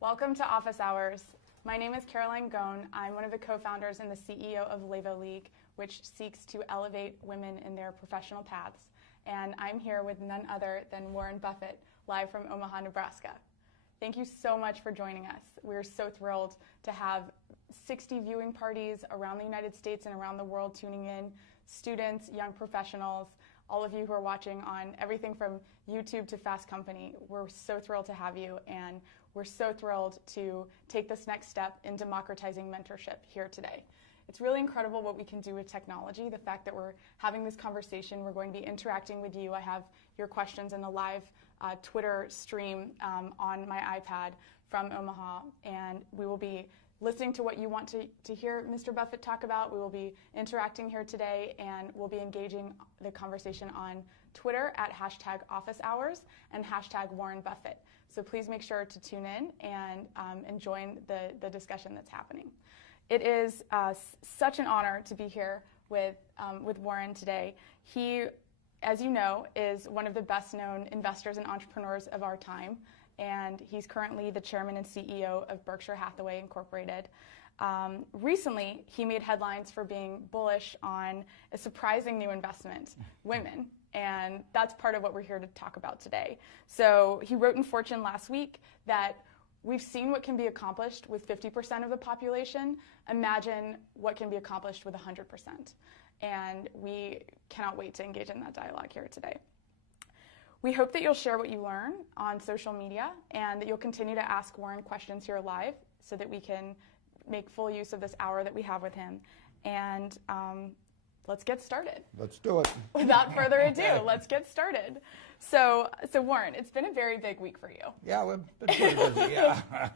Welcome to Office Hours. My name is Caroline Gohn. I'm one of the co-founders and the CEO of Levo League, which seeks to elevate women in their professional paths. And I'm here with none other than Warren Buffett, live from Omaha, Nebraska. Thank you so much for joining us. We're so thrilled to have 60 viewing parties around the United States and around the world tuning in, students, young professionals, all of you who are watching on everything from YouTube to Fast Company. We're so thrilled to have you, and we're so thrilled to take this next step in democratizing mentorship here today. It's really incredible what we can do with technology. The fact that we're having this conversation, we're going to be interacting with you. I have your questions in the live Twitter stream on my iPad from Omaha, and we will be listening to what you want to hear Mr. Buffett talk about. We will be interacting here today, and we'll be engaging the conversation on Twitter at #OfficeHours and #WarrenBuffett. So please make sure to tune in and join the discussion that's happening. It is such an honor to be here with Warren today. He, as you know, is one of the best known investors and entrepreneurs of our time. And he's currently the chairman and CEO of Berkshire Hathaway Incorporated. Recently, he made headlines for being bullish on a surprising new investment, women. And that's part of what we're here to talk about today. So he wrote in Fortune last week that we've seen what can be accomplished with 50% of the population. Imagine what can be accomplished with 100%. And we cannot wait to engage in that dialogue here today. We hope that you'll share what you learn on social media and that you'll continue to ask Warren questions here live so that we can make full use of this hour that we have with him. And let's get started. Let's do it. Without further ado, let's get started. So Warren, it's been a very big week for you. Yeah, we've been pretty busy, yeah.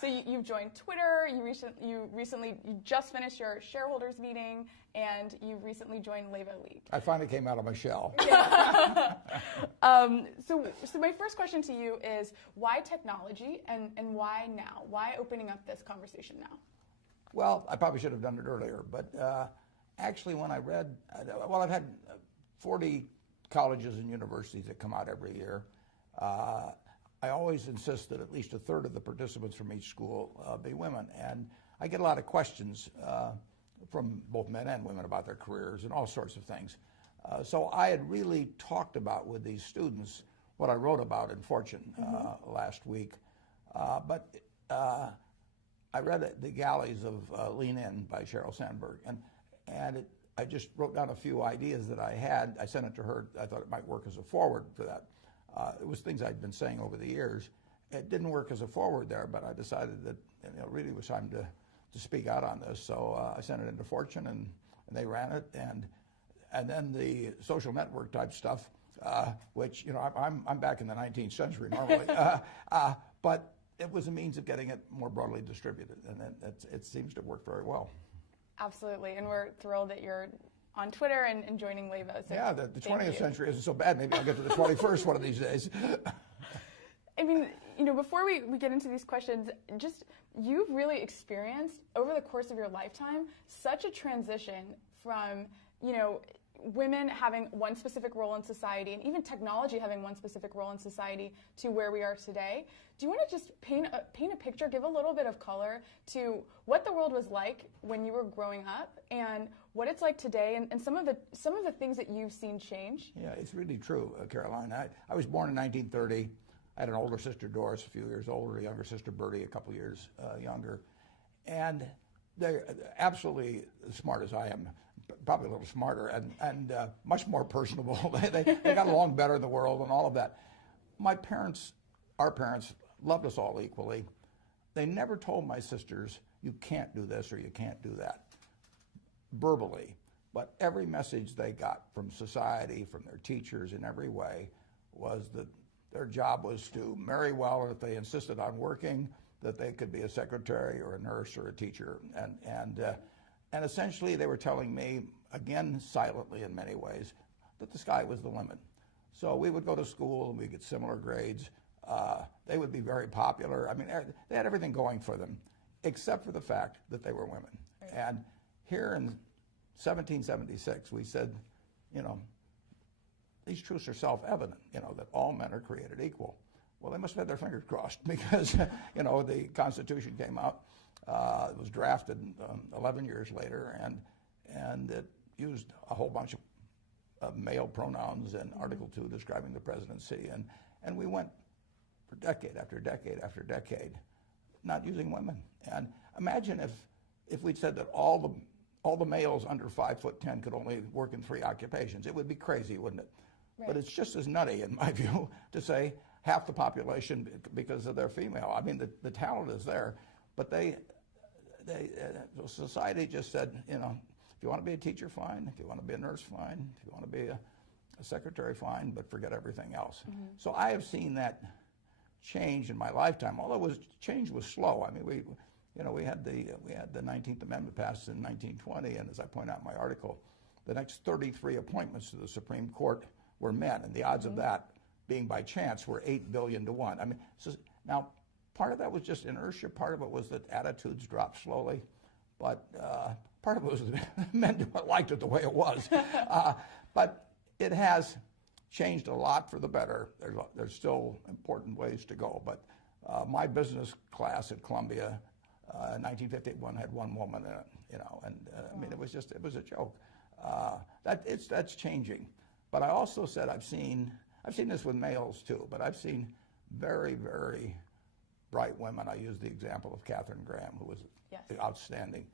So you've joined Twitter, you just finished your shareholders meeting, and you recently joined Levo League. I finally came out of my shell. Yeah. So my first question to you is, why technology and why now? Why opening up this conversation now? Well, I probably should have done it earlier, but actually when I read, I've had 40 colleges and universities that come out every year. I always insist that at least a third of the participants from each school be women. And I get a lot of questions from both men and women about their careers and all sorts of things. So I had really talked about with these students what I wrote about in Fortune last week. But I read The Galleys of Lean In by Sheryl Sandberg. And I just wrote down a few ideas that I had. I sent it to her. I thought it might work as a forward for that. It was things I'd been saying over the years. It didn't work as a forward there, but I decided that it really was time to speak out on this. So I sent it into Fortune, and they ran it. And then the social network type stuff, which I'm back in the 19th century normally, but it was a means of getting it more broadly distributed, and it seems to work very well. Absolutely, and we're thrilled that you're on Twitter and joining Levo. So yeah, the 20th century isn't so bad. Maybe I'll get to the 21st one of these days. I mean, before we get into these questions, you've really experienced over the course of your lifetime such a transition from, women having one specific role in society and even technology having one specific role in society to where we are today. Do you want to just paint a picture, give a little bit of color to what the world was like when you were growing up and what it's like today and some of the things that you've seen change? Yeah, it's really true, Caroline. I was born in 1930. I had an older sister, Doris, a few years older, a younger sister, Bertie, a couple years younger. And they're absolutely as smart as I am, probably a little smarter, and much more personable. They got along better in the world and all of that. Our parents, loved us all equally. They never told my sisters, you can't do this or you can't do that, verbally. But every message they got from society, from their teachers in every way, was that their job was to marry well, and if they insisted on working, that they could be a secretary or a nurse or a teacher. And essentially they were telling me, again silently in many ways, that the sky was the limit. So we would go to school and we'd get similar grades. They would be very popular. I mean, they had everything going for them, except for the fact that they were women. Right. And here in 1776, we said, these truths are self-evident, that all men are created equal. Well, they must have had their fingers crossed because, you know, the Constitution came out. It was drafted 11 years later, and it used a whole bunch of male pronouns in Article 2 describing the presidency. And we went for decade after decade after decade not using women. And imagine if we'd said that all the males under 5'10" could only work in 3 occupations. It would be crazy, wouldn't it? Right. But it's just as nutty, in my view, to say half the population because of their female. I mean, the talent is there, but society just said, you know, if you want to be a teacher, fine. If you want to be a nurse, fine. If you want to be a secretary, fine, but forget everything else. Mm-hmm. So I have seen that change in my lifetime, although change was slow. I mean, we had the 19th Amendment passed in 1920, and as I point out in my article, the next 33 appointments to the Supreme Court were men, and the odds of that being by chance were 8 billion to 1. I mean, so now part of that was just inertia. Part of it was that attitudes dropped slowly, but part of it was that men liked it the way it was. But it has changed a lot for the better. There's still important ways to go. But my business class at Columbia in 1951 had 1 woman in it, you know, and I mean, it was a joke. That's changing. But I also said I've seen this with males too, but I've seen very, very bright women. I used the example of Katharine Graham, who was outstanding.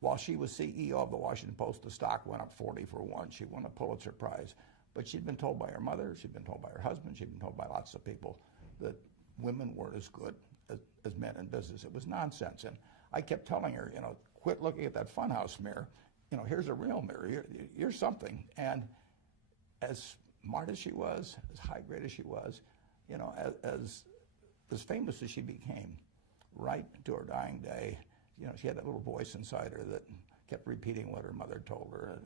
While she was CEO of the Washington Post, the stock went up 40 for 1. She won a Pulitzer Prize. But she'd been told by her mother, she'd been told by her husband, she'd been told by lots of people that women weren't as good as men in business. It was nonsense. And I kept telling her, you know, quit looking at that funhouse mirror. You know, here's a real mirror. You're something. And as smart as she was, as high grade as she was, you know, as famous as she became, right to her dying day, you know, she had that little voice inside her that kept repeating what her mother told her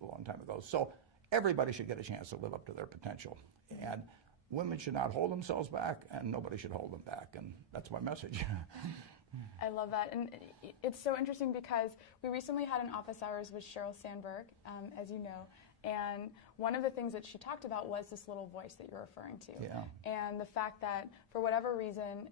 a long time ago. So everybody should get a chance to live up to their potential. And women should not hold themselves back, and nobody should hold them back. And that's my message. I love that. And it's so interesting because we recently had an office hours with Sheryl Sandberg, as you know. And one of the things that she talked about was this little voice that you're referring to. Yeah. And the fact that for whatever reason,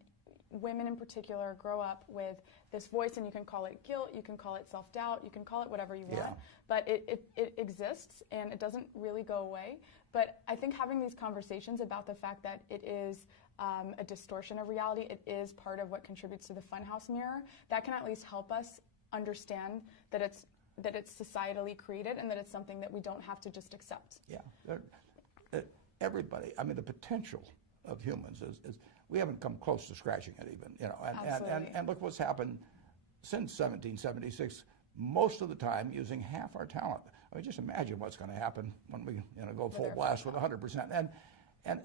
women in particular grow up with this voice, and you can call it guilt, you can call it self-doubt, you can call it whatever you want, but it exists and it doesn't really go away. But I think having these conversations about the fact that it is a distortion of reality, it is part of what contributes to the funhouse mirror, that can at least help us understand that it's societally created and that it's something that we don't have to just accept. Yeah, everybody, I mean, the potential of humans is we haven't come close to scratching it even, you know, and look what's happened since 1776, most of the time using half our talent. I mean, just imagine what's going to happen when we, you know, go full blast with 100%. And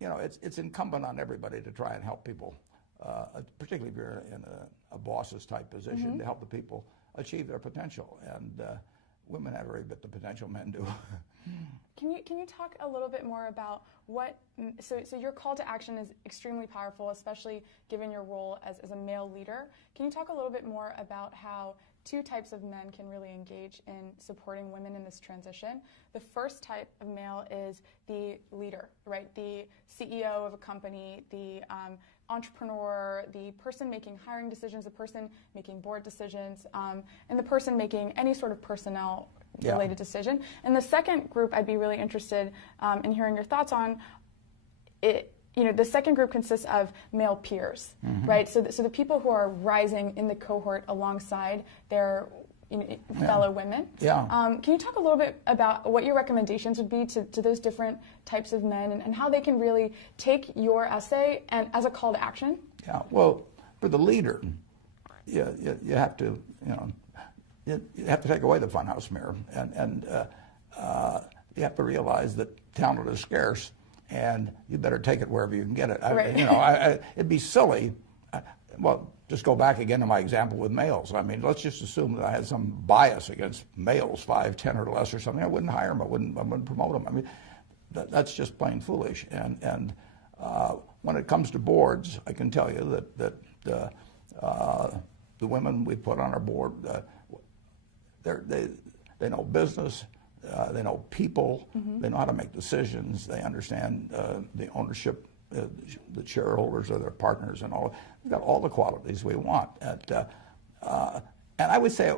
you know, it's incumbent on everybody to try and help people, particularly if you're in a boss's type position, to help the people achieve their potential. And women have every bit the potential men do. Can you talk a little bit more about what, so your call to action is extremely powerful, especially given your role as a male leader. Can you talk a little bit more about how 2 types of men can really engage in supporting women in this transition? The first type of male is the leader, right? The CEO of a company, the entrepreneur, the person making hiring decisions, the person making board decisions, and the person making any sort of personnel related decision. And the second group I'd be really interested in hearing your thoughts on. You know, the second group consists of male peers, right? So the people who are rising in the cohort alongside their fellow women. Yeah. Can you talk a little bit about what your recommendations would be to those different types of men and how they can really take your essay and as a call to action? Yeah. Well, for the leader, you have to, you have to take away the funhouse mirror, and you have to realize that talent is scarce, and you better take it wherever you can get it. Right. It'd be silly. Well, just go back again to my example with males. I mean, let's just assume that I had some bias against males, 5'10" or less or something. I wouldn't hire them. I wouldn't promote them. I mean, that's just plain foolish. And when it comes to boards, I can tell you that the women we put on our board, they know business, They know people. They know how to make decisions. They understand the ownership, the shareholders are their partners, and all. They've got all the qualities we want. And I would say,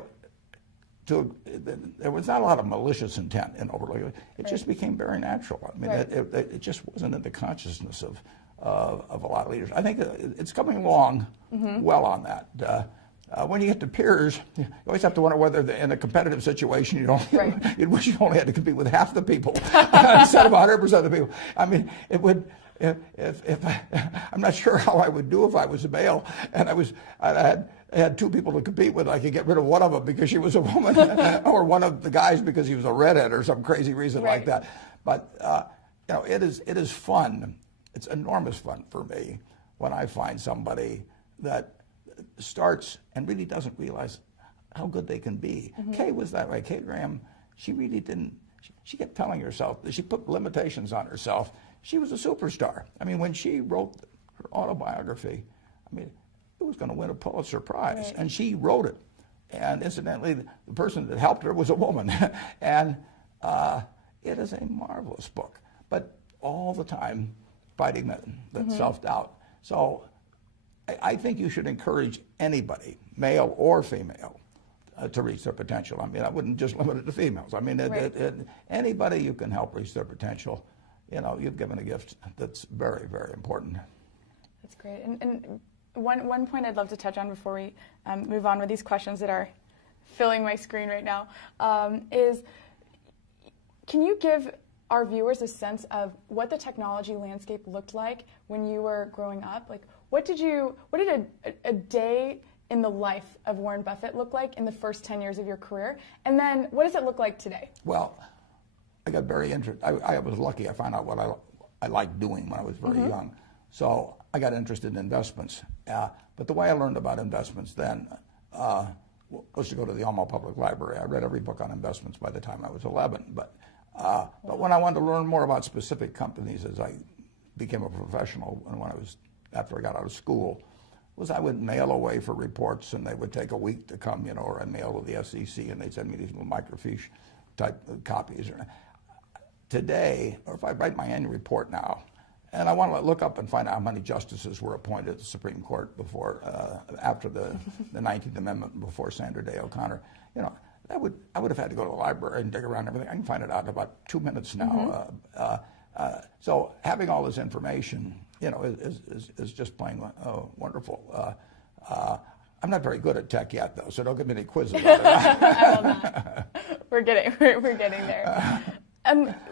there was not a lot of malicious intent in overlooking it. It just became very natural. I mean, it just wasn't in the consciousness of a lot of leaders. I think it's coming along well on that. When you get to peers, you always have to wonder whether in a competitive situation you'd wish you only had to compete with half the people instead of 100% of the people. I mean, it would. I'm not sure how I would do if I was a male and I had two people to compete with. I could get rid of one of them because she was a woman, or one of the guys because he was a redhead, or some crazy reason like that. But it is fun. It's enormous fun for me when I find somebody that starts and really doesn't realize how good they can be. Kay was that way. Kay Graham, she really didn't. She kept telling herself that she put limitations on herself. She was a superstar. I mean, when she wrote her autobiography, I mean, it was going to win a Pulitzer Prize, and she wrote it. And incidentally, the person that helped her was a woman. And it is a marvelous book, but all the time fighting that self-doubt. So I think you should encourage anybody, male or female, to reach their potential. I mean, I wouldn't just limit it to females. I mean, anybody you can help reach their potential, you've given a gift that's very, very important. That's great. And one point I'd love to touch on before we move on with these questions that are filling my screen right now is, can you give our viewers a sense of what the technology landscape looked like when you were growing up? Like, what did a day in the life of Warren Buffett look like in the first 10 years of your career? And then what does it look like today? Well, I got very interested. I was lucky. I found out what I liked doing when I was very young. So I got interested in investments. But the way I learned about investments then was to go to the Alma Public Library. I read every book on investments by the time I was 11. But when I wanted to learn more about specific companies as I became a professional, and after I got out of school, I would mail away for reports, and they would take a week to come, or I mail to the SEC, and they'd send me these little microfiche type copies. Today, or if I write my annual report now, and I want to look up and find out how many justices were appointed to the Supreme Court after the 19th Amendment, before Sandra Day O'Connor, I would have had to go to the library and dig around everything. I can find it out in about 2 minutes now. So having all this information, is just plain wonderful. I'm not very good at tech yet, though, so don't give me any quiz about it. I will not. We're getting there.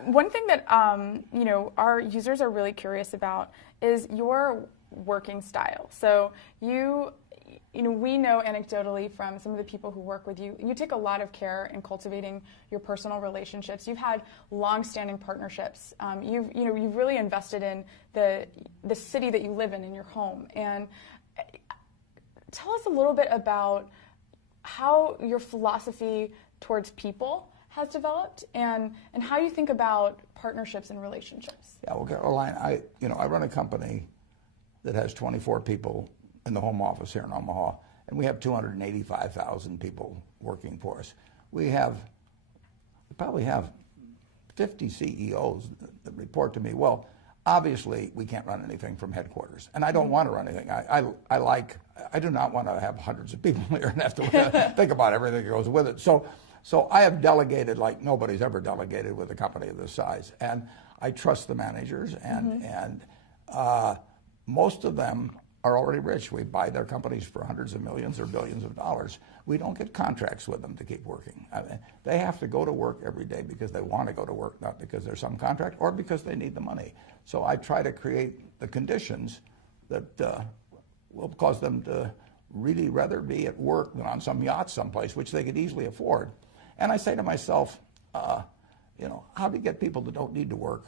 One thing that our users are really curious about is your working style. So we know anecdotally from some of the people who work with you, you take a lot of care in cultivating your personal relationships. You've had long-standing partnerships. You've really invested in the city that you live in your home. And tell us a little bit about how your philosophy towards people has developed, and how you think about partnerships and relationships. Yeah, well, Caroline, I run a company that has 24 people in the home office here in Omaha, and we have 285,000 people working for us. We probably have 50 CEOs that report to me. Well, obviously, we can't run anything from headquarters, and I don't want to run anything. I do not want to have hundreds of people here and have to think about everything that goes with it. So I have delegated like nobody's ever delegated with a company of this size, and I trust the managers, and most of them are already rich. We buy their companies for hundreds of millions or billions of dollars. We don't get contracts with them to keep working. They have to go to work every day because they want to go to work, not because there's some contract or because they need the money. So I try to create the conditions that will cause them to really rather be at work than on some yacht someplace, which they could easily afford. And I say to myself, how do you get people that don't need to work?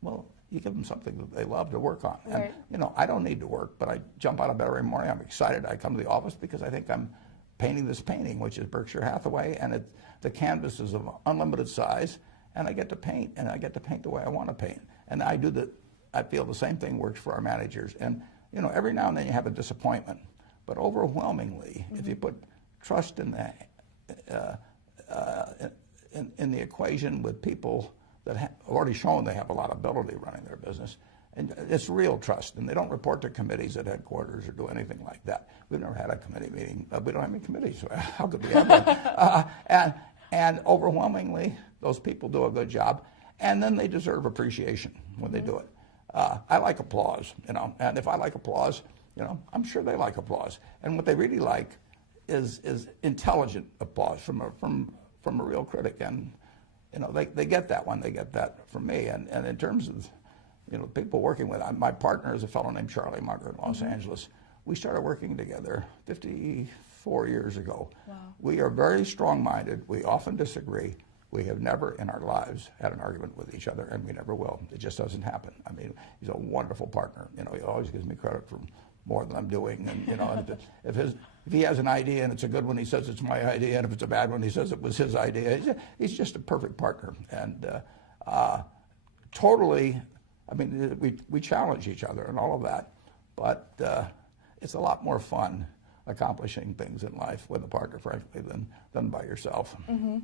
Well, you give them something that they love to work on. Right. And, I don't need to work, but I jump out of bed every morning. I'm excited. I come to the office because I think I'm painting this painting, which is Berkshire Hathaway, and the canvas is of unlimited size, and I get to paint, and I get to paint the way I want to paint. And I feel the same thing works for our managers. And, every now and then you have a disappointment, but overwhelmingly, if you put trust in in the equation with people that have already shown they have a lot of ability running their business. And it's real trust, and they don't report to committees at headquarters or do anything like that. We've never had a committee meeting. We don't have any committees. So how could we have one? And overwhelmingly, those people do a good job, and then they deserve appreciation when they do it. I like applause, and if I like applause, I'm sure they like applause. And what they really like is intelligent applause from a real critic, and they get that one. They get that from me. And in terms of people working with, my partner is a fellow named Charlie Munger in Los Angeles. We started working together 54 years ago. Wow. We are very strong-minded. We often disagree. We have never in our lives had an argument with each other, and we never will. It just doesn't happen. I mean, he's a wonderful partner. He always gives me credit for more than I'm doing. And if he has an idea and it's a good one, he says it's my idea, and if it's a bad one, he says it was his idea. He's just a perfect partner, and totally. I mean, we challenge each other and all of that, but it's a lot more fun accomplishing things in life with a partner, frankly, than by yourself. Mm-hmm.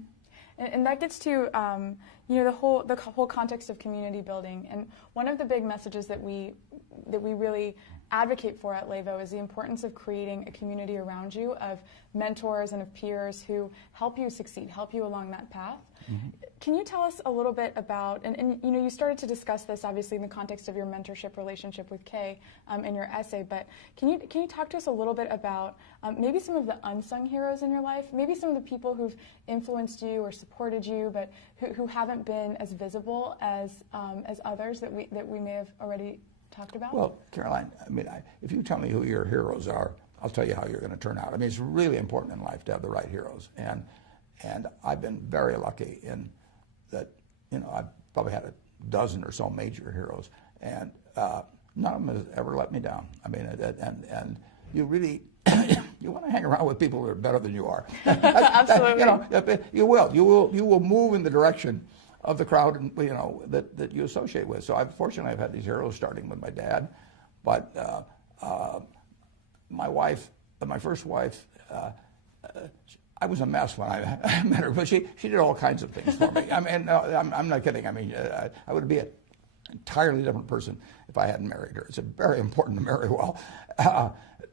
And that gets to the whole context of community building. And one of the big messages that we really advocate for at Levo is the importance of creating a community around you of mentors and of peers who help you succeed, help you along that path. Mm-hmm. Can you tell us a little bit about, and you started to discuss this obviously in the context of your mentorship relationship with Kay in your essay, but can you talk to us a little bit about maybe some of the unsung heroes in your life, maybe some of the people who've influenced you or supported you, but who haven't been as visible as others that we may have already talked about? Well, Caroline, if you tell me who your heroes are, I'll tell you how you're going to turn out. It's really important in life to have the right heroes, and I've been very lucky in that. I've probably had a dozen or so major heroes, and none of them has ever let me down. And you really you want to hang around with people that are better than you are. Absolutely. You will move in the direction of the crowd, that you associate with. So I've had these heroes, starting with my dad, but my first wife, I was a mess when I met her, but she did all kinds of things for me. I'm not kidding. I would be an entirely different person if I hadn't married her. It's very important to marry well. I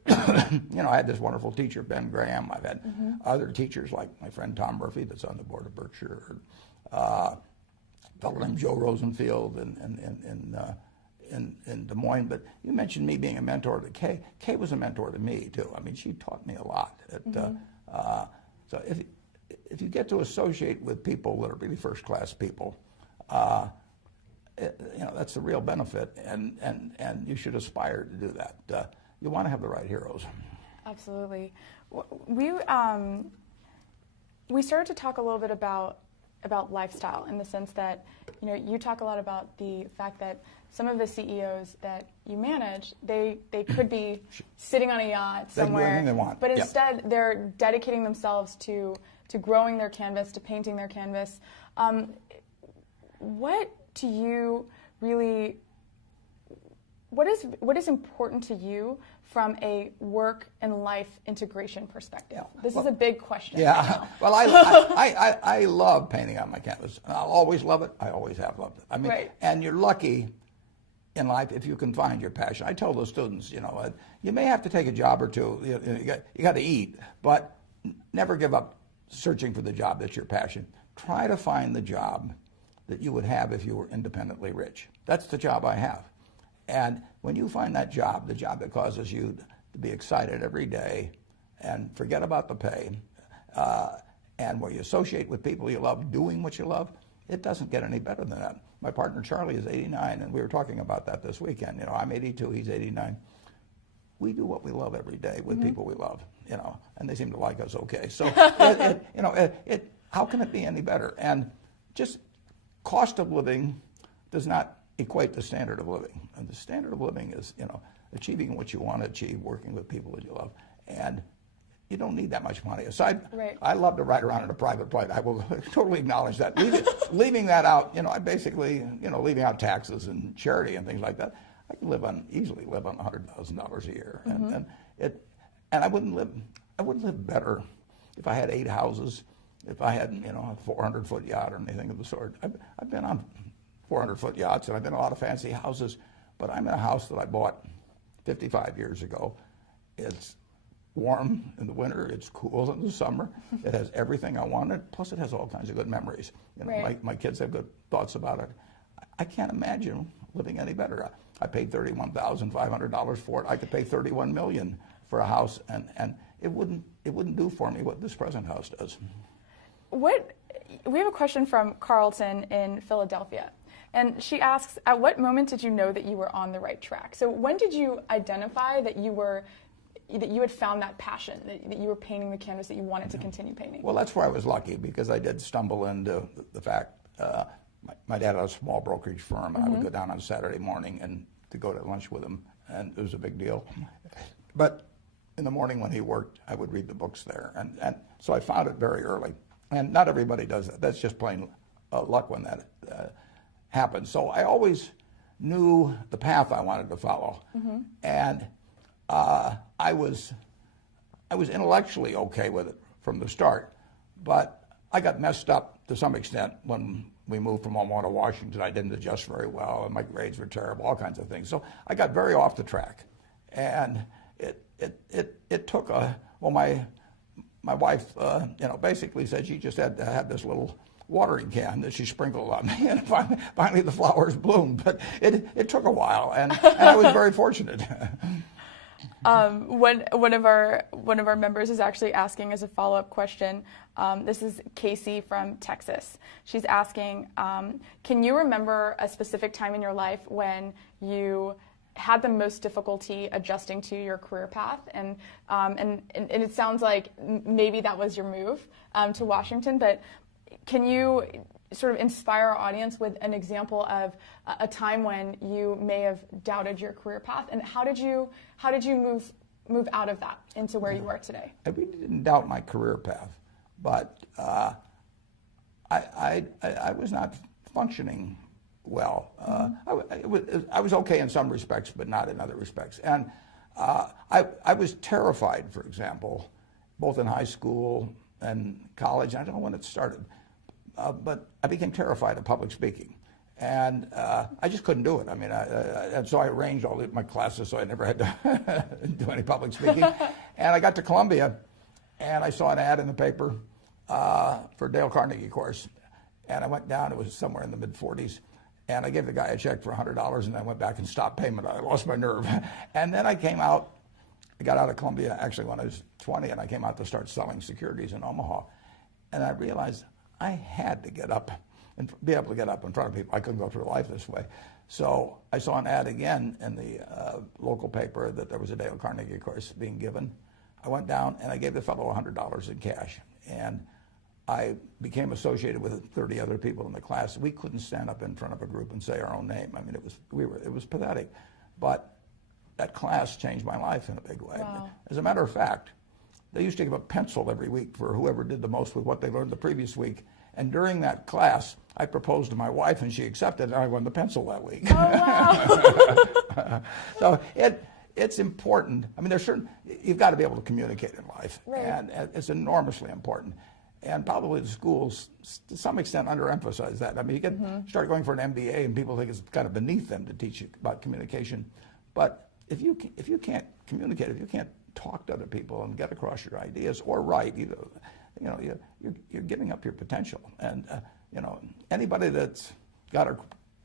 had this wonderful teacher, Ben Graham. I've had other teachers like my friend Tom Murphy, that's on the board of Berkshire. A fellow named Joe Rosenfield in Des Moines. But you mentioned me being a mentor to Kay. Kay was a mentor to me too. She taught me a lot. So if you get to associate with people that are really first-class people, that's the real benefit, and you should aspire to do that. You want to have the right heroes. Absolutely. We started to talk a little bit about lifestyle, in the sense that you talk a lot about the fact that some of the CEOs that you manage, they could be sitting on a yacht somewhere, they can do anything they want. But instead they're dedicating themselves to growing their canvas, to painting their canvas. What to you really? What is important to you from a work and life integration perspective? Yeah. This is a big question. Yeah. Right now. Well, I love painting on my canvas. I'll always love it. I always have loved it. Right. And you're lucky in life if you can find your passion. I tell the students, you may have to take a job or two. You got to eat, but never give up searching for the job that's your passion. Try to find the job that you would have if you were independently rich. That's the job I have. And when you find that job, the job that causes you to be excited every day and forget about the pay, and where you associate with people you love, doing what you love, it doesn't get any better than that. My partner Charlie is 89, and we were talking about that this weekend. I'm 82, he's 89. We do what we love every day with people we love, and they seem to like us okay. So, how can it be any better? And just cost of living does not equate to standard of living. And the standard of living is, achieving what you want to achieve, working with people that you love, and you don't need that much money. Aside, right. I love to ride around in a private plane. I will totally acknowledge that. Leaving that out, I basically, leaving out taxes and charity and things like that, I can easily live on $100,000 a year, and I wouldn't live better if I had 8 houses if I had, a 400-foot yacht or anything of the sort. I've been on 400-foot yachts, and I've been in a lot of fancy houses, but I'm in a house that I bought 55 years ago. It's warm in the winter, it's cool in the summer, it has everything I wanted, plus it has all kinds of good memories. Right. My kids have good thoughts about it. I can't imagine living any better. I paid $31,500 for it. I could pay $31 million for a house, and it wouldn't do for me what this present house does. We have a question from Carlton in Philadelphia, and she asks, at what moment did you know that you were on the right track? So when did you identify that you had found that passion, that you were painting the canvas that you wanted to continue painting? Well, that's where I was lucky, because I did stumble into the fact, my dad had a small brokerage firm, and I would go down on Saturday morning and to go to lunch with him, and it was a big deal. But in the morning when he worked, I would read the books there, and so I found it very early. And not everybody does that. That's just plain luck when that happens. So I always knew the path I wanted to follow, and I was intellectually okay with it from the start, but I got messed up to some extent when we moved from Omaha to Washington. I didn't adjust very well, and my grades were terrible, all kinds of things. So I got very off the track, and it took my wife, basically said she just had to have this little watering can that she sprinkled on me, and finally the flowers bloomed. But it took a while, and I was very fortunate. One of our members is actually asking as a follow-up question. This is Casey from Texas. She's asking, can you remember a specific time in your life when you had the most difficulty adjusting to your career path? And it sounds like maybe that was your move to Washington, but can you sort of inspire our audience with an example of a time when you may have doubted your career path, and how did you move out of that into where you are today? I really didn't doubt my career path, but I was not functioning well. I was okay in some respects, but not in other respects. And I was terrified, for example, both in high school and college. I don't know when it started, but I became terrified of public speaking. And I just couldn't do it. I mean, and so I arranged all my classes so I never had to do any public speaking. And I got to Columbia, and I saw an ad in the paper for a Dale Carnegie course. And I went down, it was somewhere in the mid-40s, and I gave the guy a check for $100, and I went back and stopped payment. I lost my nerve. And then I got out of Columbia actually when I was 20, and I came out to start selling securities in Omaha. And I realized I had to get up and be able to get up in front of people. I couldn't go through life this way. So I saw an ad again in the local paper that there was a Dale Carnegie course being given. I went down and I gave the fellow $100 in cash. And I became associated with 30 other people in the class. We couldn't stand up in front of a group and say our own name. I mean, it was pathetic. But that class changed my life in a big way. Wow. As a matter of fact, they used to give a pencil every week for whoever did the most with what they learned the previous week. And during that class, I proposed to my wife, and she accepted, and I won the pencil that week. Oh, wow. So it's important. I mean, you've got to be able to communicate in life, right. And it's enormously important. And probably the schools, to some extent, underemphasize that. I mean, you start going for an MBA, and people think it's kind of beneath them to teach you about communication. But if you can't communicate, if you can't talk to other people and get across your ideas or write, you're giving up your potential. And anybody that's got a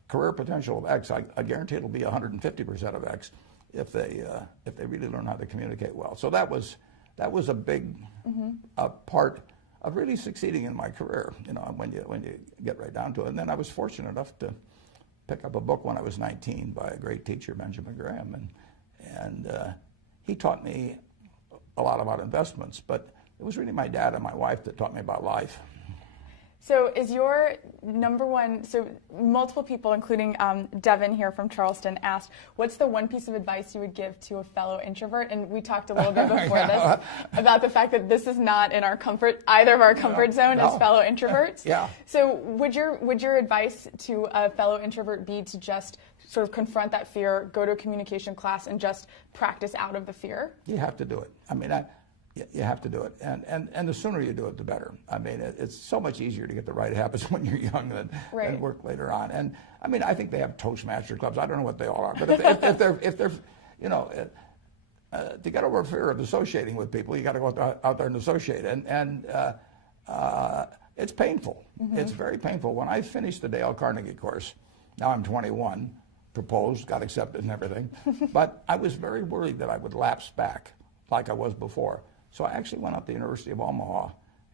career potential of X, I guarantee it'll be 150% of X if they really learn how to communicate well. So that was a big part of really succeeding in my career. When you get right down to it. And then I was fortunate enough to pick up a book when I was 19 by a great teacher, Benjamin Graham, and he taught me a lot about investments, but it was really my dad and my wife that taught me about life. So is your number one, so multiple people, including Devin here from Charleston, asked, what's the one piece of advice you would give to a fellow introvert? And we talked a little bit before this about the fact that this is not in either of our comfort zone as fellow introverts. Yeah. So would your advice to a fellow introvert be to just sort of confront that fear, go to a communication class, and just practice out of the fear? You have to do it. I mean, you have to do it, and the sooner you do it, the better. I mean, it's so much easier to get the right habits when you're young than work later on. And I mean, I think they have Toastmaster clubs. I don't know what they all are, but if they're you know, to get over fear of associating with people, you got to go out there and associate, and it's painful. Mm-hmm. It's very painful. When I finished the Dale Carnegie course, now I'm 21, proposed, got accepted, and everything, but I was very worried that I would lapse back like I was before. So I actually went up to the University of Omaha,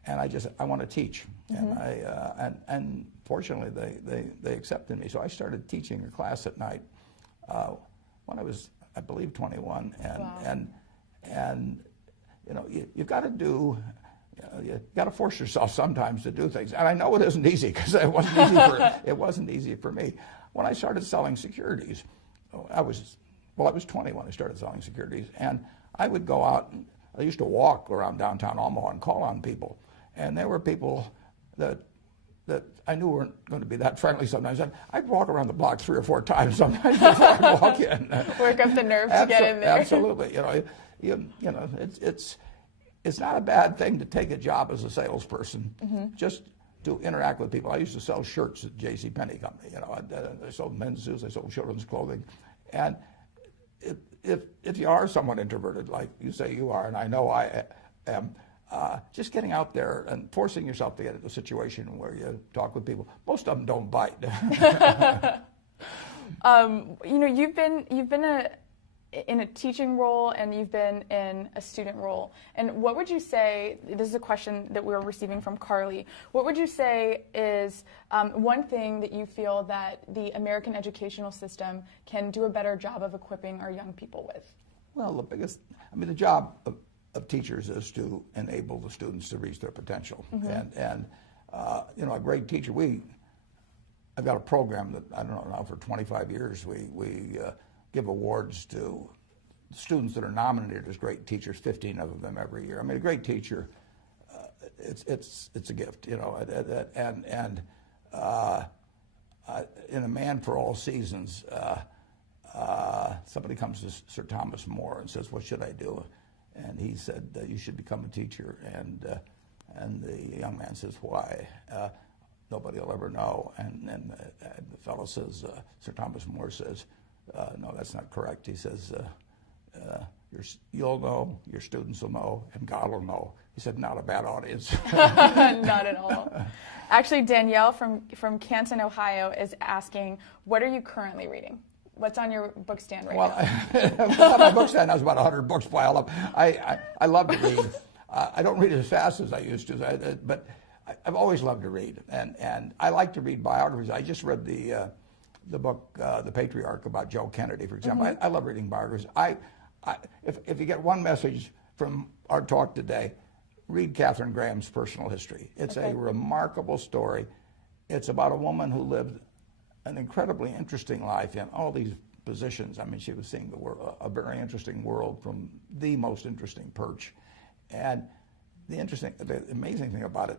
and I want to teach, mm-hmm. and fortunately they accepted me. So I started teaching a class at night when I was, I believe, 21, and you know, you've got to do. You got to force yourself sometimes to do things, and I know it isn't easy because it wasn't easy for me. When I started selling securities, I was 20 when I started selling securities, and I would go out. I used to walk around downtown Omaha and call on people, and there were people that I knew weren't going to be that friendly sometimes. I'd walk around the block 3 or 4 times sometimes before I'd walk in. Work up the nerve to get in there. Absolutely, you know, it's not a bad thing to take a job as a salesperson, mm-hmm. just to interact with people. I used to sell shirts at JCPenney Company. You know, I sold men's suits, I sold children's clothing, and if you are somewhat introverted, like you say you are, and I know I am, just getting out there and forcing yourself to get into a situation where you talk with people. Most of them don't bite. You know, you've been in a teaching role, and you've been in a student role. And what would you say, this is a question that we're receiving from Carly, what would you say is one thing that you feel that the American educational system can do a better job of equipping our young people with? Well, the job of teachers is to enable the students to reach their potential. Mm-hmm. And you know, a great teacher, I've got a program that, I don't know now, for 25 years, we give awards to students that are nominated as great teachers, 15 of them every year. I mean, a great teacher, it's a gift, you know. And in A Man for All Seasons, somebody comes to Sir Thomas More and says, "What should I do?" And he said, "You should become a teacher." And the young man says, "Why?" Nobody will ever know. And the fellow says, Sir Thomas More says, "No, that's not correct." He says, "You'll know, your students will know, and God will know." He said, "Not a bad audience." Not at all. Actually, Danielle from Canton, Ohio is asking, what are you currently reading? What's on your book stand right now? Well, my book stand has about 100 books piled up. I love to read. I don't read as fast as I used to, but I've always loved to read. And I like to read biographies. I just read the book, The Patriarch, about Joe Kennedy, for example. Mm-hmm. I love reading biographies. If you get one message from our talk today, read Katharine Graham's personal history. It's a remarkable story. It's about a woman who lived an incredibly interesting life in all these positions. I mean, she was seeing the world, a very interesting world from the most interesting perch. And the amazing thing about it,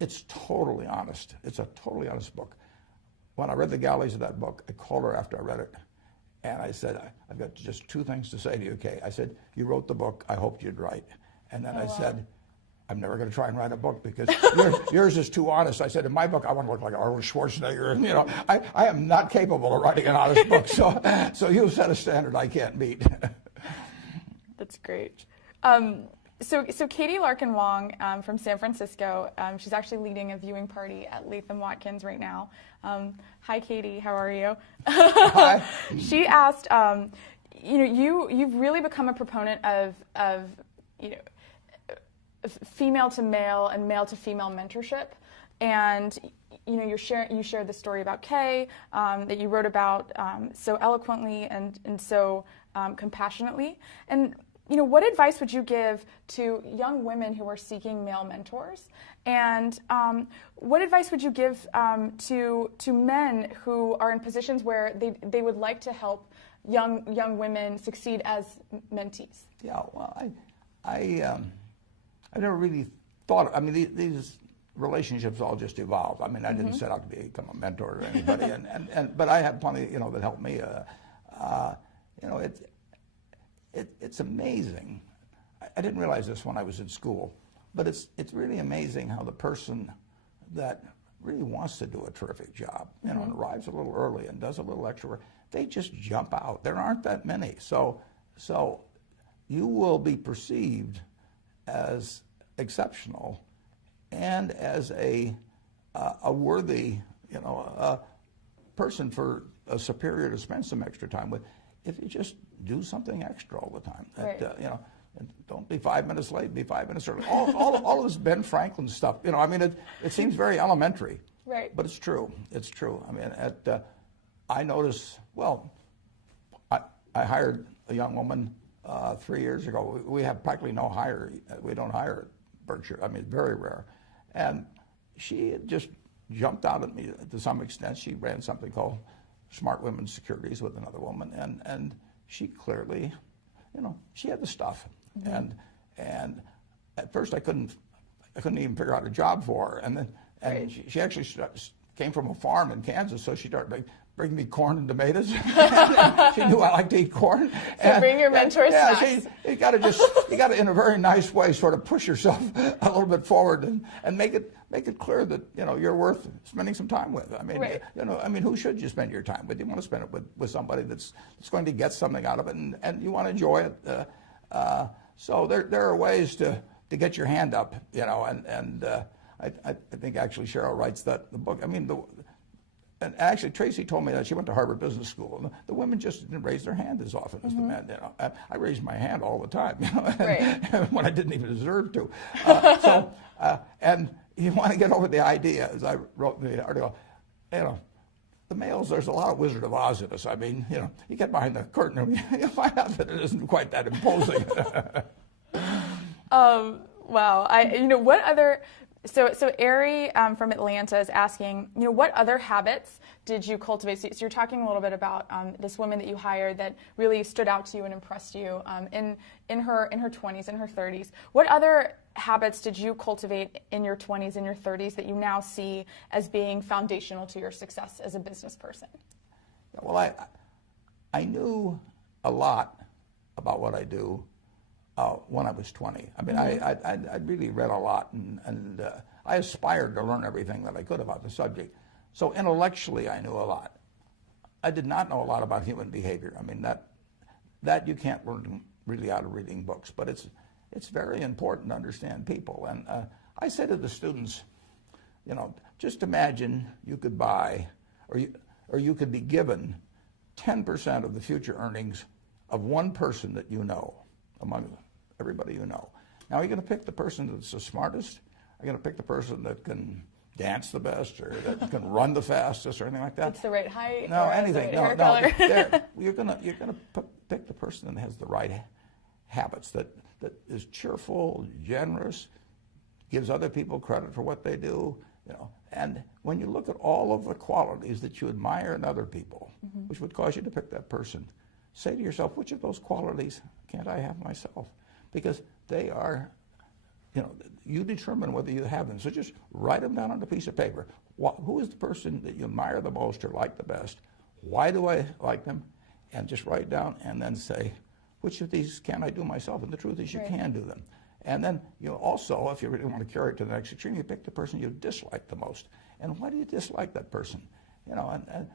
it's totally honest. It's a totally honest book. When I read the galleys of that book, I called her after I read it, and I said, "I've got just 2 things to say to you, Kay." I said, "You wrote the book. I hoped you'd write." And then I said, "I'm never going to try and write a book because yours is too honest." I said, "In my book, I want to look like Arnold Schwarzenegger. And, you know, I am not capable of writing an honest book. So you set a standard I can't meet." That's great. So Katie Larkin Wong from San Francisco, she's actually leading a viewing party at Latham Watkins right now. Hi, Katie. How are you? Hi. She asked, you've really become a proponent of female to male and male to female mentorship, and you shared the story about Kay that you wrote about so eloquently and so compassionately. And what advice would you give to young women who are seeking male mentors? And what advice would you give to men who are in positions where they would like to help young women succeed as mentees? Yeah, well, I never really thought. I mean, these relationships all just evolved. I mean, I didn't set out to become a mentor to anybody, but I have plenty, that helped me. It's amazing. I didn't realize this when I was in school, but it's really amazing how the person that really wants to do a terrific job, and arrives a little early and does a little extra work, they just jump out. There aren't that many. So you will be perceived as exceptional and as a worthy, person for a superior to spend some extra time with, if you just do something extra all the time. Right. And don't be 5 minutes late, be 5 minutes early. All of this Ben Franklin stuff, it seems very elementary. Right. But it's true. It's true. I mean, I notice, I hired a young woman 3 years ago. We have practically no hire. We don't hire at Berkshire. I mean, it's very rare. And she had just jumped out at me to some extent. She ran something called Smart Women's Securities with another woman. And she clearly, she had the stuff. And at first I couldn't even figure out a job for her. And then she actually came from a farm in Kansas, so she started bringing me corn and tomatoes. She knew I liked to eat corn. So bring your mentor snacks. You got to in a very nice way sort of push yourself a little bit forward and make it clear that you're worth spending some time with. I mean, who should you spend your time with? You want to spend it with somebody that's going to get something out of it, and you want to enjoy it. So there are ways to get your hand up, and I think actually Cheryl writes the book. I mean, and actually Tracy told me that she went to Harvard Business School, and the women just didn't raise their hand as often as the men. I raised my hand all the time, when I didn't even deserve to. And you want to get over the idea, as I wrote in the article, the males, there's a lot of Wizard of Oz in us. I mean, you get behind the curtain and you find out that it isn't quite that imposing. Wow. What other, so Ari from Atlanta is asking, what other habits did you cultivate? So you're talking a little bit about this woman that you hired that really stood out to you and impressed you in her 20s, in her 30s. What other habits did you cultivate in your 20s and your 30s that you now see as being foundational to your success as a business person? Well, I knew a lot about what I do when I was 20. I mean, I really read a lot, and I aspired to learn everything that I could about the subject. So intellectually, I knew a lot. I did not know a lot about human behavior. I mean, that you can't learn really out of reading books, but it's very important to understand people. And I say to the students, just imagine you could buy, or you could be given 10% of the future earnings of one person that you know among everybody you know. Now, are you going to pick the person that's the smartest? Are you going to pick the person that can dance the best, or that can run the fastest, or anything like that? It's the right height. No, anything. No, no. Color. You're gonna pick the person that has the right habits, that is cheerful, generous, gives other people credit for what they do. And when you look at all of the qualities that you admire in other people, which would cause you to pick that person, say to yourself, which of those qualities can't I have myself? Because they are, you determine whether you have them. So just write them down on a piece of paper. Who is the person that you admire the most or like the best? Why do I like them? And just write down and then say, which of these can I do myself? And the truth is you can do them. And then also, if you really want to carry it to the next extreme, you pick the person you dislike the most. And why do you dislike that person? They're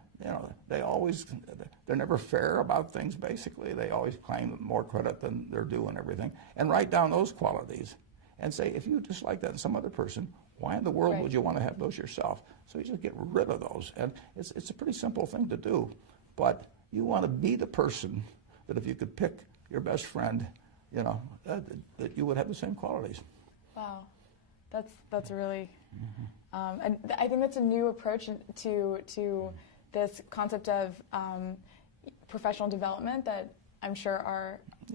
never fair about things, basically. They always claim more credit than they're due and everything. And write down those qualities and say, if you dislike that in some other person, why in the world would you want to have those yourself? So you just get rid of those. And it's a pretty simple thing to do. But you want to be the person that if you could pick your best friend, that you would have the same qualities. Wow. That's really, and I think that's a new approach to this concept of professional development that I'm sure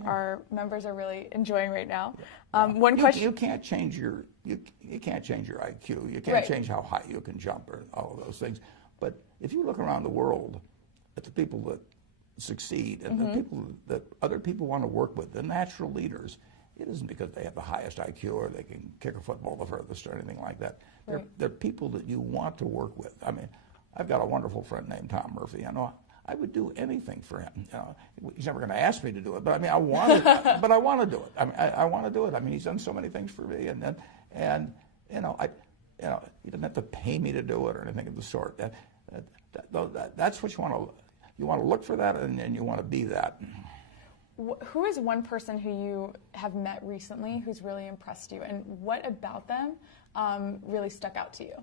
our members are really enjoying right now. One question: you can't change your IQ. You can't change how high you can jump or all of those things. But if you look around the world at the people that succeed and the people that other people want to work with, the natural leaders, it isn't because they have the highest IQ or they can kick a football the furthest or anything like that. They're people that you want to work with. I mean, I've got a wonderful friend named Tom Murphy. I would do anything for him. You know, he's never going to ask me to do it, but I mean, I want to. But I want to do it. I mean, I want to do it. I mean, he's done so many things for me, and you know, he doesn't have to pay me to do it or anything of the sort. That's what you want to. You want to look for that, and you want to be that. Who is one person who you have met recently who's really impressed you, and what about them really stuck out to you?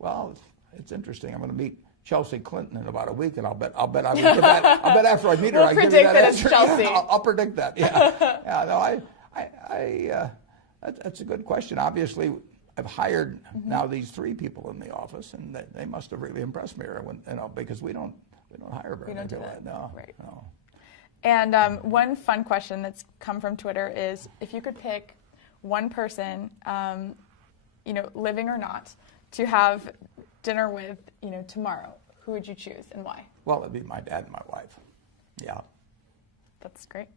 Well, it's interesting. I'm going to meet Chelsea Clinton in about a week, and I'll bet I will give that. I'll bet after I meet her, we'll I give you predict that it's answer. Chelsea. Yeah, I'll predict that. Yeah, no, that's a good question. Obviously, I've hired now these 3 people in the office, and they must have really impressed me. When, you know, because we don't hire very many people. No, right. No. And one fun question that's come from Twitter is, if you could pick one person, you know, living or not, to have dinner with, you know, tomorrow, who would you choose and why? Well, it'd be my dad and my wife. Yeah. That's great.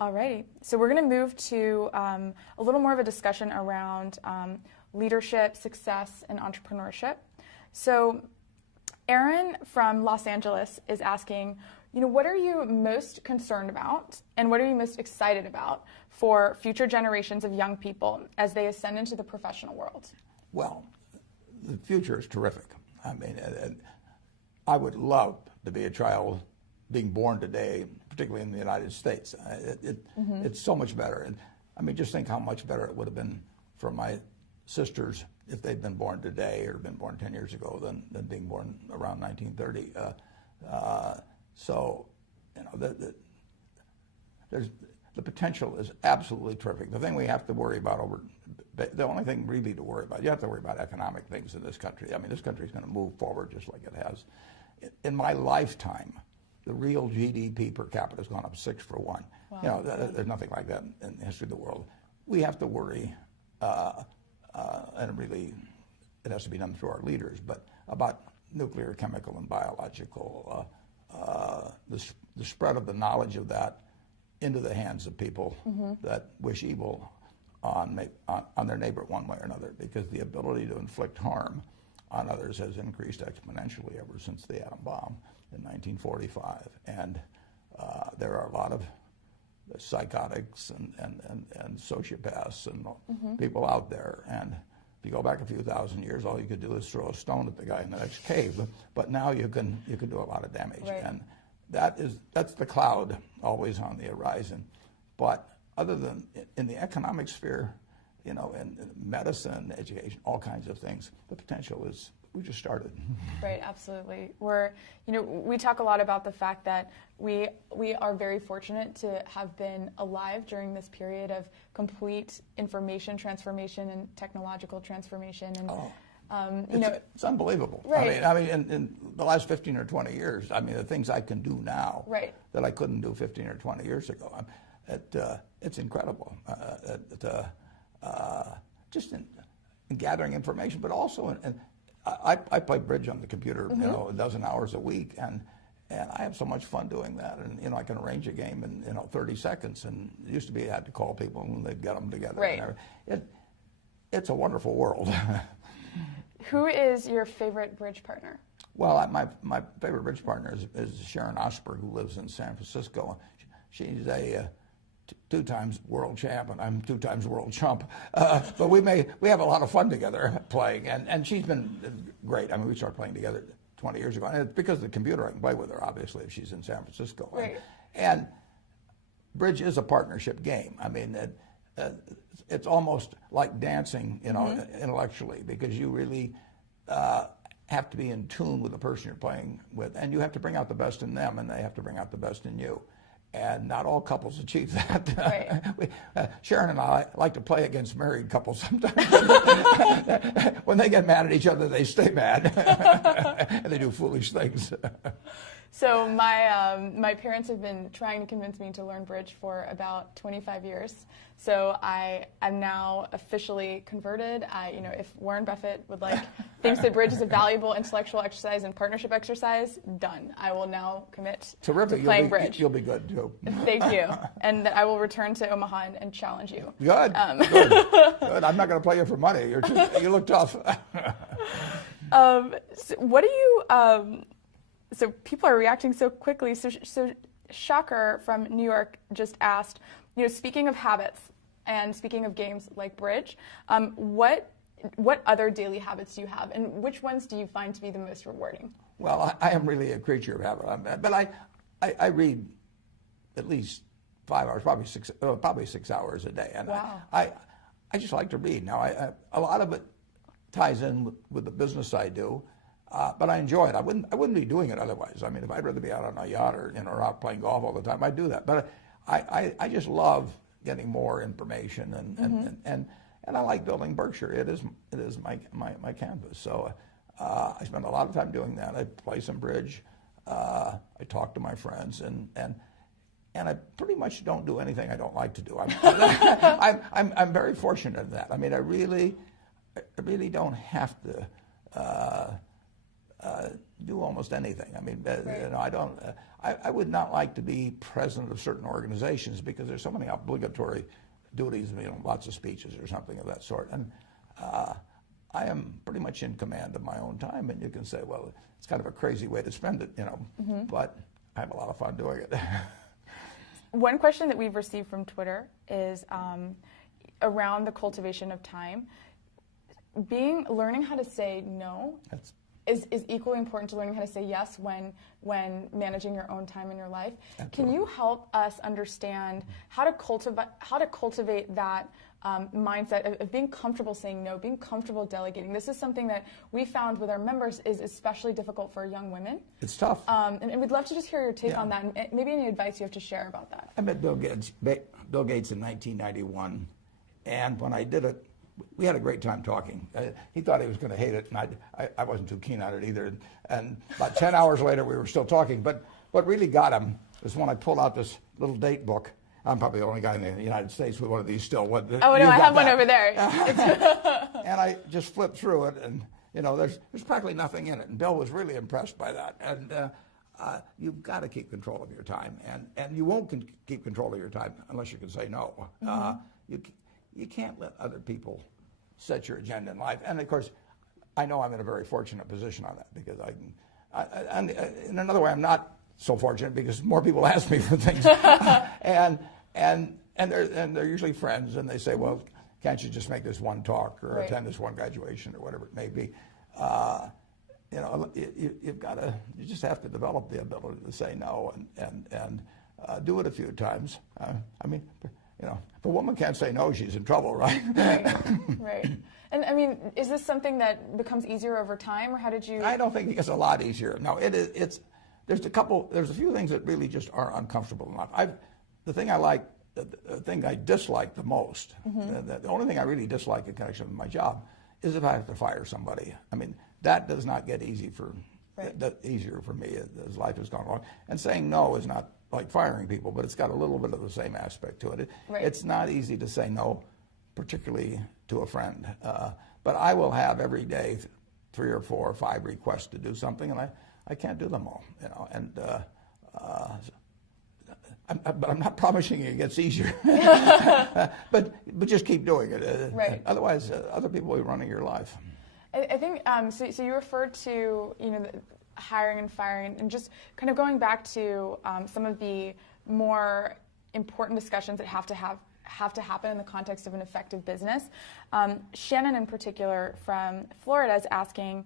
Alrighty, so we're going to move to a little more of a discussion around leadership, success, and entrepreneurship. So Aaron from Los Angeles is asking, you know, what are you most concerned about and what are you most excited about for future generations of young people as they ascend into the professional world? Well, the future is terrific. I mean, I would love to be a child being born today, particularly in the United States. It's so much better. And I mean, just think how much better it would have been for my sisters if they'd been born today or been born 10 years ago than being born around 1930. So, you know, the potential is absolutely terrific. The thing we have to worry about the only thing really to worry about, you have to worry about economic things in this country. I mean, this country is going to move forward just like it has. In my lifetime, the real GDP per capita has gone up 6 for 1. Wow. You know, there's nothing like that in the history of the world. We have to worry, and really, it has to be done through our leaders, but about nuclear, chemical, and biological, the spread of the knowledge of that into the hands of people that wish evil on their neighbor one way or another, because the ability to inflict harm on others has increased exponentially ever since the atom bomb in 1945. And there are a lot of psychotics and sociopaths and people out there. And if you go back a few thousand years, all you could do is throw a stone at the guy in the next cave. But now you can do a lot of damage. Right. And that's the cloud always on the horizon. But other than in the economic sphere, you know, in medicine, education, all kinds of things, the potential is, we just started. Right, absolutely. We talk a lot about the fact that we are very fortunate to have been alive during this period of complete information transformation and technological transformation. And it's unbelievable. Right. I mean, in the last 15 or 20 years, I mean, the things I can do now right. that I couldn't do 15 or 20 years ago, it's incredible. Just in gathering information, but also I play bridge on the computer, you know, a dozen hours a week, and I have so much fun doing that. And, you know, I can arrange a game in 30 seconds. And it used to be I had to call people and they'd get them together. Right. It's a wonderful world. Who is your favorite bridge partner? Well, my favorite bridge partner is Sharon Osberg, who lives in San Francisco. She's a 2 times world champ, and I'm 2 times world chump. But we have a lot of fun together playing, and she's been great. I mean, we started playing together 20 years ago, and it's because of the computer. I can play with her, obviously, if she's in San Francisco. Right. And bridge is a partnership game. I mean, it's almost like dancing, you know, intellectually, because you really have to be in tune with the person you're playing with, and you have to bring out the best in them, and they have to bring out the best in you. And not all couples achieve that. Right. Sharon and I like to play against married couples sometimes. When they get mad at each other, they stay mad, and they do foolish things. So my parents have been trying to convince me to learn bridge for about 25 years. So I am now officially converted. If Warren Buffett thinks that bridge is a valuable intellectual exercise and partnership exercise, done. I will now commit to playing bridge. You'll be good too. Thank you. And I will return to Omaha and challenge you. Good. Good. I'm not going to play you for money. You look tough. So what do you? So people are reacting so quickly. So Shocker from New York just asked, speaking of habits and speaking of games like bridge, what other daily habits do you have, and which ones do you find to be the most rewarding? Well, I am really a creature of habit, but I read at least 5 hours, probably 6 hours a day, and wow. I just like to read. Now, a lot of it ties in with the business I do, but I enjoy it. I wouldn't be doing it otherwise. I mean, if I'd rather be out on a yacht or out playing golf all the time, I'd do that. But I just love getting more information, and I like building Berkshire. It is my canvas. So I spend a lot of time doing that. I play some bridge. I talk to my friends, and I pretty much don't do anything I don't like to do. I'm very fortunate in that. I mean, I really don't have to do almost anything. I mean, right. I don't. I would not like to be president of certain organizations because there's so many obligatory duties, lots of speeches or something of that sort. And I am pretty much in command of my own time. And you can say, well, it's kind of a crazy way to spend it, but I have a lot of fun doing it. One question that we've received from Twitter is around the cultivation of time. Learning how to say no is equally important to learning how to say yes when managing your own time in your life. Absolutely. Can you help us understand how to cultivate that mindset of being comfortable saying no, being comfortable delegating? This is something that we found with our members is especially difficult for young women. It's tough. And we'd love to just hear your take on that, and maybe any advice you have to share about that. I met Bill Gates in 1991, and when I did it, we had a great time talking. He thought he was going to hate it, and I wasn't too keen on it either. And about 10 hours later, we were still talking. But what really got him was when I pulled out this little date book. I'm probably the only guy in the United States with one of these still. Oh, no, I have one over there. And I just flipped through it, and, there's practically nothing in it. And Bill was really impressed by that. And you've got to keep control of your time. And you won't keep control of your time unless you can say no. Mm-hmm. You can't let other people set your agenda in life. And, of course, I know I'm in a very fortunate position on that because and in another way, I'm not so fortunate because more people ask me for things. and they're usually friends, and they say, well, can't you just make this one talk or right. attend this one graduation or whatever it may be? You just have to develop the ability to say no and do it a few times. If a woman can't say no, she's in trouble, right? Right. And I mean, is this something that becomes easier over time, or how did you? I don't think it gets a lot easier. No, it's there's a few things that really just are uncomfortable enough. The thing I dislike the most, the only thing I really dislike in connection with my job, is if I have to fire somebody. I mean, that does not get easier for me as life has gone along. And saying no is not like firing people, but it's got a little bit of the same aspect to it. Right. It's not easy to say no, particularly to a friend. But I will have every day 3 or 4 or 5 requests to do something, and I can't do them all. But I'm not promising it gets easier. but just keep doing it. Right. Otherwise, other people will be running your life. I think so you referred to hiring and firing, and just kind of going back to some of the more important discussions that have to happen in the context of an effective business. Shannon, in particular, from Florida, is asking,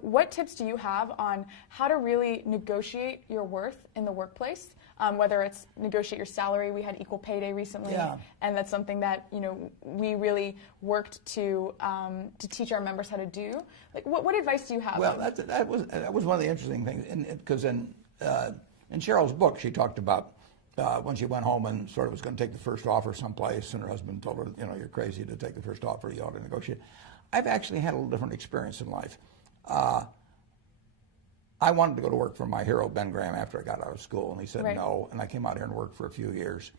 what tips do you have on how to really negotiate your worth in the workplace? Whether it's negotiate your salary. We had Equal Pay Day recently, and that's something that we really worked to teach our members how to do. Like, what advice do you have? Well, that was one of the interesting things, because in Cheryl's book, she talked about when she went home and sort of was going to take the first offer someplace, and her husband told her, you're crazy to take the first offer. You ought to negotiate. I've actually had a little different experience in life. I wanted to go to work for my hero, Ben Graham, after I got out of school, and he said no, and I came out here and worked for a few years.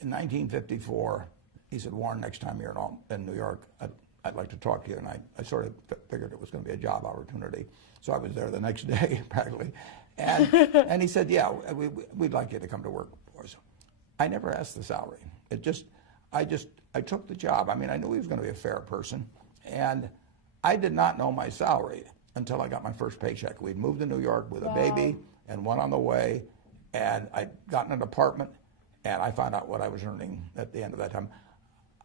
In 1954, he said, Warren, next time you're in New York, I'd like to talk to you, and I sort of figured it was going to be a job opportunity. So I was there the next day, practically, and he said, yeah, we'd like you to come to work for us. I never asked the salary. I took the job. I mean, I knew he was going to be a fair person, and I did not know my salary until I got my first paycheck. We'd moved to New York with a baby and one on the way, and I'd gotten an apartment, and I found out what I was earning at the end of that time.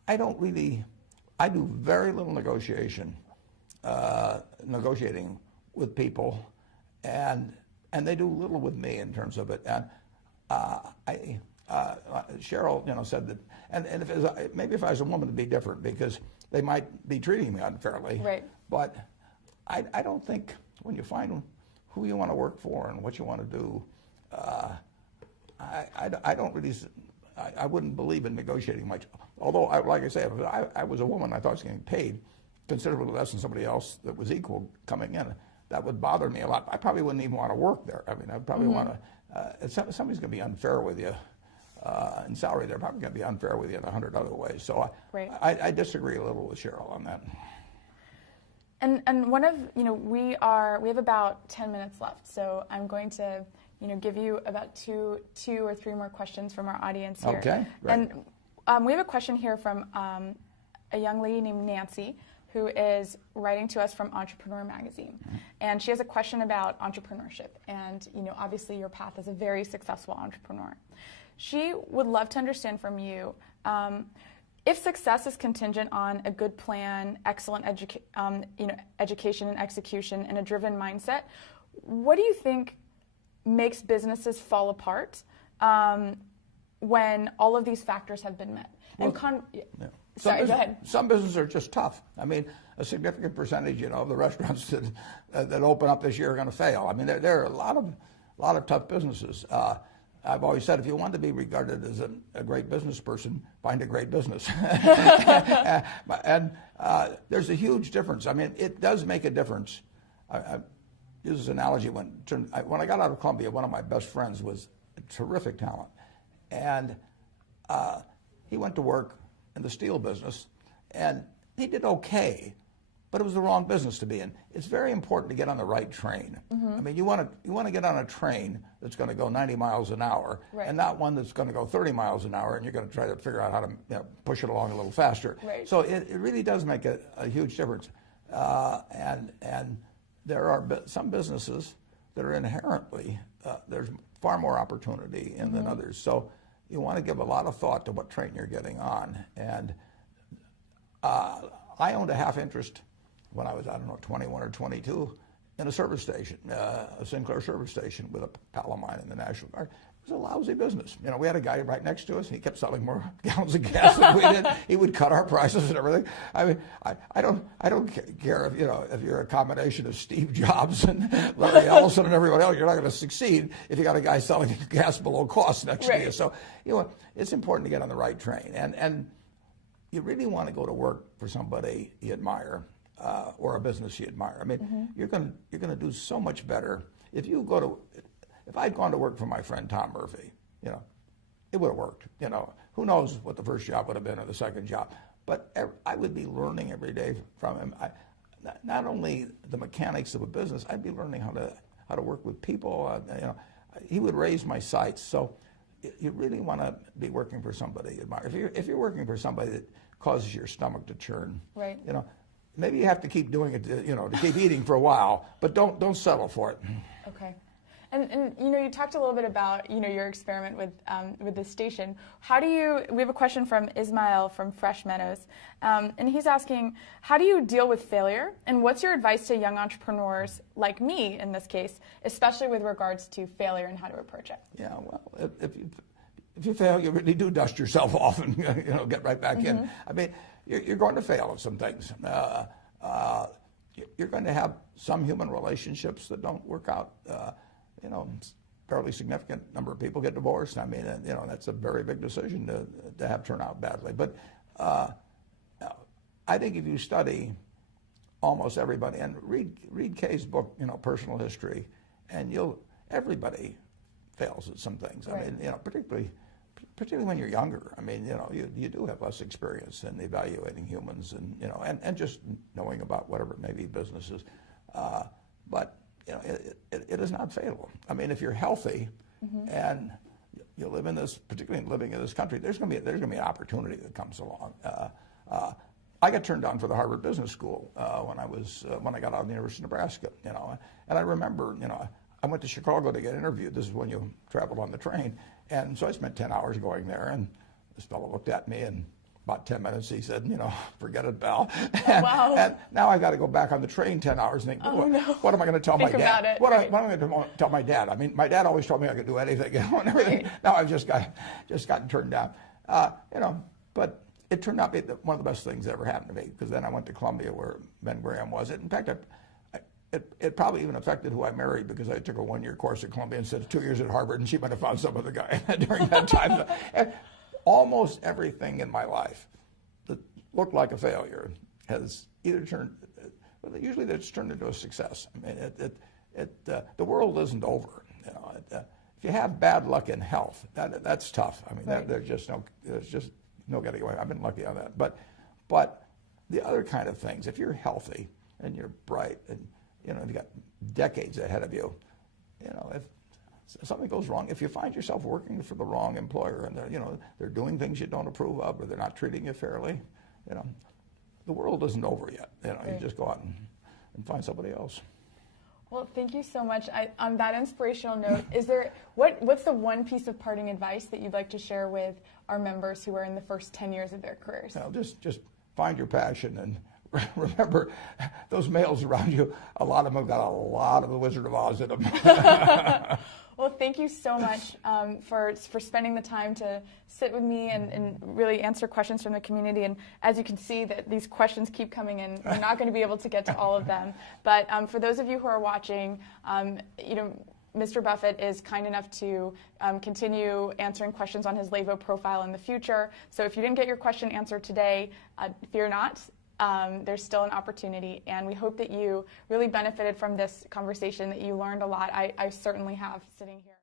I do very little negotiating with people, and they do little with me in terms of it. And Cheryl, said that, and maybe if I was a woman, it'd be different because they might be treating me unfairly. Right. But I don't think when you find who you want to work for and what you want to do, I don't really. I wouldn't believe in negotiating much. Although, like I say, if I was a woman, I thought I was getting paid considerably less than somebody else that was equal coming in. That would bother me a lot. I probably wouldn't even want to work there. I mean, I'd probably want to. If somebody's going to be unfair with you in salary, they're probably going to be unfair with you in 100 other ways. So I disagree a little with Cheryl on that. And one of we have about 10 minutes left, so I'm going to give you about two or three more questions from our audience here. Okay, great. And we have a question here from a young lady named Nancy, who is writing to us from Entrepreneur Magazine. Mm-hmm. And she has a question about entrepreneurship and, obviously your path as a very successful entrepreneur. She would love to understand from you, if success is contingent on a good plan, excellent education and execution, and a driven mindset, what do you think makes businesses fall apart when all of these factors have been met? Sorry, go ahead. Some businesses are just tough. I mean, a significant percentage, of the restaurants that open up this year are going to fail. I mean, there are a lot of tough businesses. I've always said if you want to be regarded as a great business person, find a great business. And there's a huge difference. I mean, it does make a difference. I use this analogy when I got out of Columbia, one of my best friends was a terrific talent. And he went to work in the steel business, and he did okay, but it was the wrong business to be in. It's very important to get on the right train. Mm-hmm. I mean, you want to get on a train that's going to go 90 miles an hour, and not one that's going to go 30 miles an hour, and you're going to try to figure out how to push it along a little faster. Right. So it really does make a huge difference. And there are some businesses that are inherently, there's far more opportunity in than others. So you want to give a lot of thought to what train you're getting on. And I owned a half interest when I was, 21 or 22 in a service station, a Sinclair service station with a pal of mine in the National Guard. It was a lousy business. We had a guy right next to us, and he kept selling more gallons of gas than we did. He would cut our prices and everything. I mean, I don't care if you're a combination of Steve Jobs and Larry Ellison and everybody else. You're not going to succeed if you got a guy selling gas below cost next to you. So it's important to get on the right train, and you really want to go to work for somebody you admire. Or a business you admire. I mean, you're going to do so much better if I'd gone to work for my friend Tom Murphy. It would have worked. Who knows what the first job would have been or the second job, but I would be learning every day from him. Not only the mechanics of a business, I'd be learning how to work with people. He would raise my sights. So you really want to be working for somebody you admire. If you're working for somebody that causes your stomach to churn, right? Maybe you have to keep doing it, to keep eating for a while, but don't settle for it. Okay. And you talked a little bit about, your experiment with this station. We have a question from Ismail from Fresh Meadows, and he's asking, how do you deal with failure? And what's your advice to young entrepreneurs like me, in this case, especially with regards to failure and how to approach it? Yeah, well, if you fail, you really do dust yourself off and, get right back in. I mean, you're going to fail at some things. You're going to have some human relationships that don't work out. Fairly significant number of people get divorced. I mean, that's a very big decision to have turn out badly. But I think if you study almost everybody and read Kay's book, Personal History, and everybody fails at some things. Right. I mean, particularly when you're younger. I mean, you do have less experience in evaluating humans and just knowing about whatever it may be businesses. But it is not fatal. I mean, if you're healthy and you live in this, particularly living in this country, there's going to be an opportunity that comes along. I got turned down for the Harvard Business School when I got out of the University of Nebraska, you know. And I remember, you know, I went to Chicago to get interviewed. This is when you traveled on the train. And so I spent 10 hours going there, and this fellow looked at me, and about 10 minutes he said, you know, forget it, Bell. Oh, wow. And now I got to go back on the train 10 hours and think, oh, no. what am I going to tell think my dad? About it, what, right. what am I going to tell my dad? I mean, my dad always told me I could do anything, you know, and everything. Right. Now I've just gotten turned down, you know. But it turned out to be one of the best things that ever happened to me, because then I went to Columbia, where Ben Graham was. In fact, it probably even affected who I married, because I took a 1-year course at Columbia instead of 2 years at Harvard, and she might have found some other guy during that time. And almost everything in my life that looked like a failure has either turned, well, usually it's turned into a success. I mean, the world isn't over. You know, if you have bad luck in health, that's tough. I mean, right. there's just no getting away. I've been lucky on that. But the other kind of things, if you're healthy and you're bright and, you know, you've got decades ahead of you, you know, if something goes wrong, if you find yourself working for the wrong employer and they're doing things you don't approve of, or they're not treating you fairly, you know, the world isn't over yet. You know, right. You just go out and find somebody else. Well, thank you so much. On that inspirational note, what's the one piece of parting advice that you'd like to share with our members who are in the first 10 years of their careers? You know, just find your passion, and remember, those males around you, a lot of them have got a lot of the Wizard of Oz in them. Well, thank you so much for spending the time to sit with me and really answer questions from the community. And as you can see, that these questions keep coming in. We're not going to be able to get to all of them. But for those of you who are watching, you know, Mr. Buffett is kind enough to continue answering questions on his Levo profile in the future. So if you didn't get your question answered today, fear not. There's still an opportunity, and we hope that you really benefited from this conversation, that you learned a lot. I certainly have, sitting here.